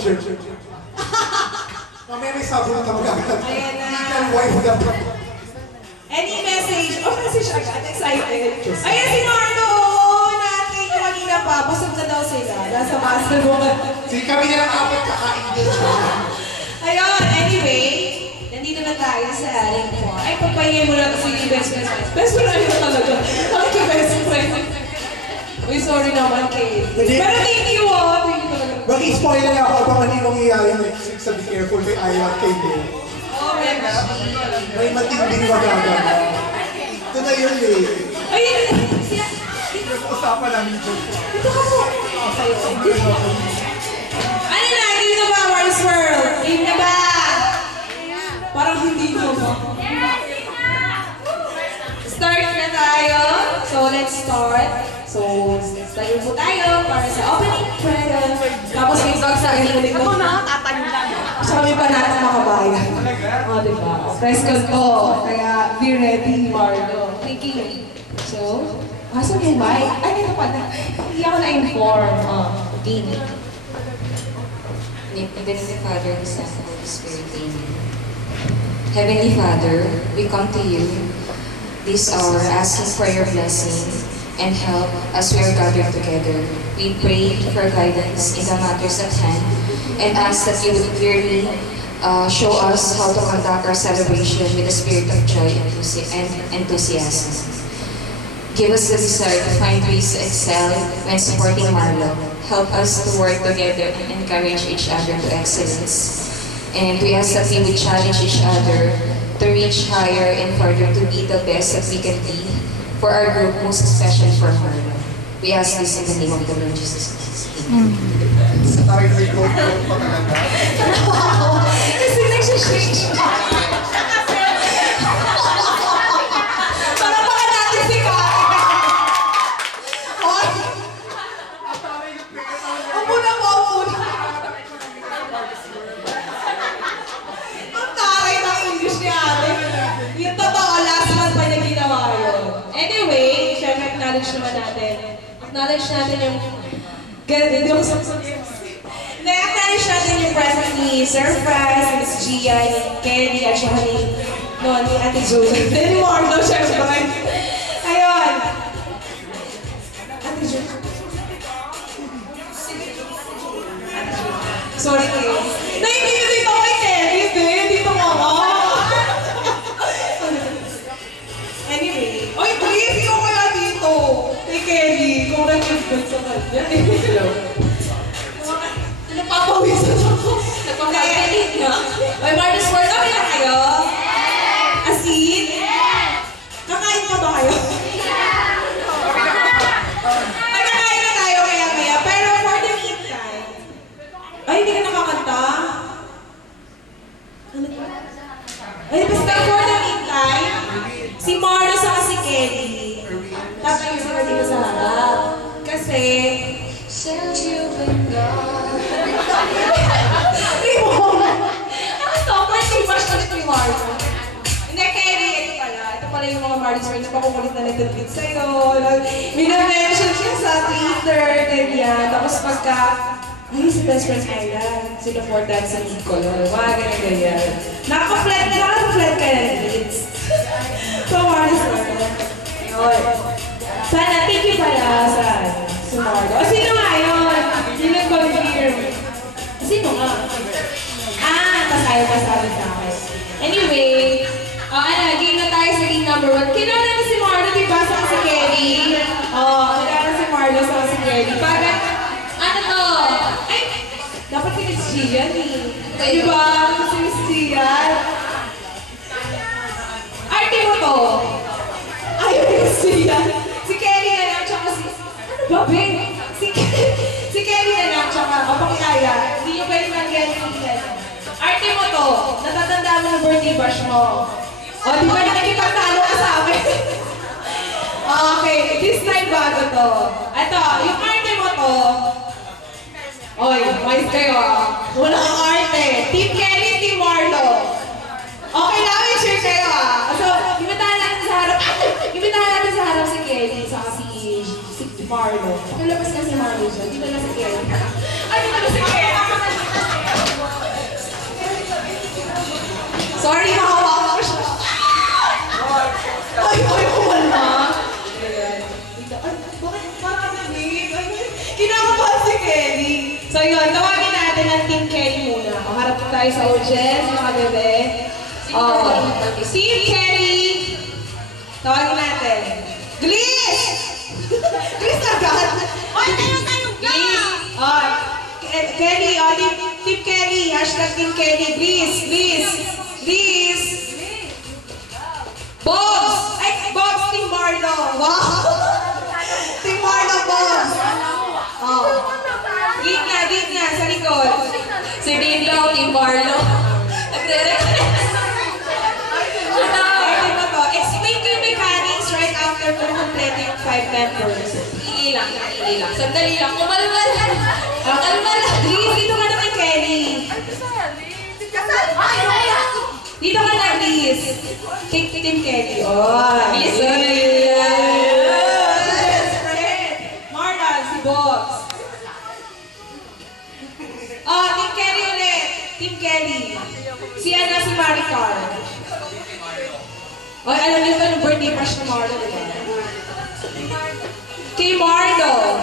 Roger. Mamaya may sabon ka magagad. Ayan na. Legal wife na. Any message? Oh, message agad. Excited. Ayan si Marlo! Natin yung kanina pa. Busog na daw sila. Nasa basketball. Sige kami na lang apat kakain din. Ayun, anyway. Nandito na tayo sa ring 4. Ay, pagpahingi mo lang si best friend. Best friend ayun talaga. Ang best friend. Uy, sorry naman, Kate. Pero thank you, oh. Thank you talaga. Mag-i-spoiler na ako abang hindi mong iyayin. Sa Be Careful, may ayaw kay Kate. Oh, May matinding magaga. Ito na yun eh. Ay, Usapan namin dito. dito ka po. Ano na, game na ba, Wars World? Game na ba? Parang hindi mo ba? Start na tayo. So, let's start. So, tayo po tayo para sa opening prayer. Tapos may vlog sa akin ulit ko. Ako na, tatanong lang. Sabi pa natin makabayan. O, diba? Press ko to. Kaya, be ready, Marlo. Thinking. So, asan yung mic? Ay, ito pala. Hindi ako na-inform. Game. In the name of the Father, the Son, and the Holy Spirit, Amen. Heavenly Father, we come to you this hour asking for your blessing and help as we are gathered together. We pray for guidance in the matters at hand and ask that you would clearly show us how to conduct our celebration with a spirit of joy and enthusiasm. Give us the desire to find ways to excel when supporting Marlo. Help us to work together and encourage each other to excellence. And we ask that we would challenge each other to reach higher and further to be the best that we can be for our group, most especially for Marlo. We ask this in the name of the Lord Jesus Christ. Amen. Kasi nagsishake siya. Para baka natin si Kaya. Oy! Upo na po, upo na. Ang taray ng English ni ate. Yung totoo, last month pa niya ginawa yun. Anyway, syempre acknowledge naman natin. Acknowledge natin yung... Hindi ako sasabihin. Na-acknowledge natin yung presence ni Sir Franz, Miss Gia, ni Kelly, at saka ni Ate Julie. Then ni Marlo, syempre. Ayun. Ate Julie. Sorry, Kelly. Naibigay dito kay Kelly, din. Dito mo ako. Anyway. Oy, please, ikaw kaya dito. Kay Kelly, kung nag-invite sa kanya. Napapawisan ako. Nagpapagalit niya. Oy, Marlo's World, kami na kayo? Asin? Kakain pa ba kayo? Ay, kakain na tayo kaya-kaya. Pero for the meantime, ay, hindi ka nakakanta? Ano ba? Ay, basta for the meantime, si Marlo sa si Kelly. Tatayo sila dito sa harap. Kasi, hindi, Kelly, ito pala. Ito pala yung mga Marlo's World na pakukulit na nag-tweet sa'yo. Minamention siya sa Twitter, ganyan. Tapos pagka, ay, si best friend Kyla, sila for that sa Nicolo. Mga ganyan. Nakaka-flat ka na tweets. So, Marlo's World. Yun. Sana, thank you pala sa Marlo. O, sino nga yun? Sino nag-confirm? Sino nga? Pasayo-pasayo sa akin. Anyway, game na tayo sa game number 1. Kilala na si Marlo, diba? Sa si Kelly. Kilala si Marlo sa si Kelly. Bakit? Ano to? Ay, dapat si Miss Gian eh. Diba? Si Miss Gian. Arte mo to. Ayaw ni Miss Gian. Si Kelly na lang, tsaka si... Ano ba, Ben? Si Kelly na lang, tsaka... O, pakilaya. Hindi nyo pwede nagyan yung arte mo to, natatandaan mo ng birthday bash mo. O, di ba nakikipagtalo ka sa akin? Okay, this time bago to. Ito, yung arte mo to. Oy, mais kayo ah. Wala kang arte. Team Kelly, Team Marlo. Okay lang, may share kayo ah. So, imitahan natin sa harap si Kelly, saka si Marlo. Kalabas ka si Marlo dyan, di ba na si Kelly? Ay, di ba na si Kelly? Sorry, makawawa ko siya. Ay, wala. Ay, bakit parang nabig? Kinakabahan si Kelly. So yun, tawagin natin ang Team Kelly muna. O, harap tayo sa audience, mga bebe. Team Kelly! Tawagin natin. Gliss! Gliss agad! Kelly, Team Kelly, hashtag Team Kelly, Gliss! Bobs! Ay, Bobs, Team Marlo! Wow! Team Marlo, Bobs! Gitna, sa likod. Si Dino, Team Barlo. Explain ko yung mechanics right after kung complete yung 5 members. Ili lang. Sandali lang. Kumalma lang. Please, dito ka na kay Kelly. Dito ka na, please. Team Kelly. Oh, Marla, si Bobs. Team Kelly ulit. Team Kelly. Si Maricar. Ay, alam niyo ba nung birthday crush na Marlo, diba? Kay Marlo.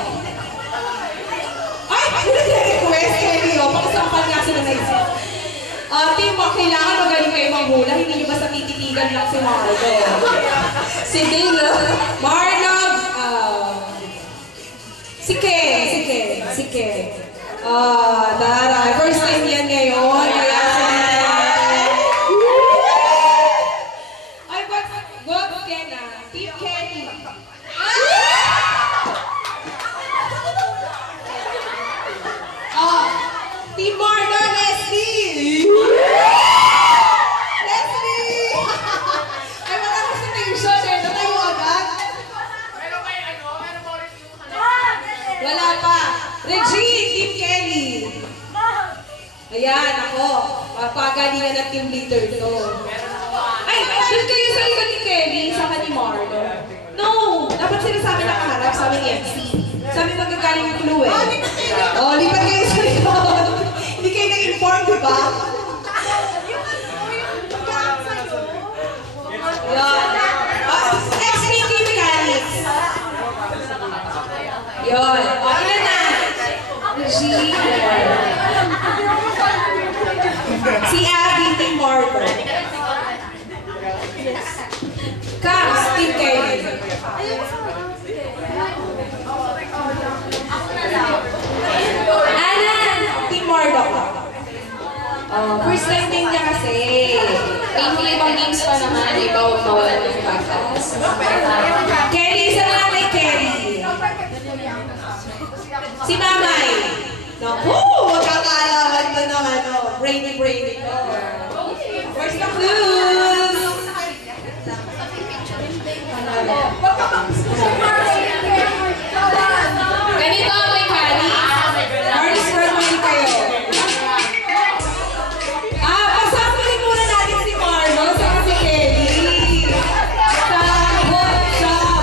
Ay, request Kelly, pakisampal nga sila na isa. Team mo, kailangan magaling kayo manghula. Hindi niyo basta tititigan lang si Marlo. Si Dino. Marlo. Si Ke. Tara. First time yan ngayon. Ay, wag Ken na. Team Kelly. Team Marlo, Leslie! Ay, wala ko sa tension eh. Natayo agad. Wala pa. Regine, Team Kelly. Ayan, ako. Papagalingan ng team leader to. Ay, doon kayo sa likod ni Kelly, sa ni Marlo. No! Dapat sila sa amin nakaharap, sa amin ni MC. Sa amin magagaling yung clue eh. Lipat kayo sa likod. Hindi kayo na-inform, di ba? Ex-Nicky Mechanics. Yun. Ilan na? Regine. Si Abby, Team Marlo. Caps, Team Kelly. Alan, Team Marlo. First time din niya kasi. May ibang games pa naman. Ikaw mawalan ng patas. Kelly, isa na lang kay Kelly. Si Mamay. Naku, magkakaalaman to ng brainy ko. Where's the clues? Ganito ang mechanics. Harrisburg man kayo. Pasampalin muna natin si Marlo sa si Kelly. Sabot siya.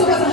sumasagot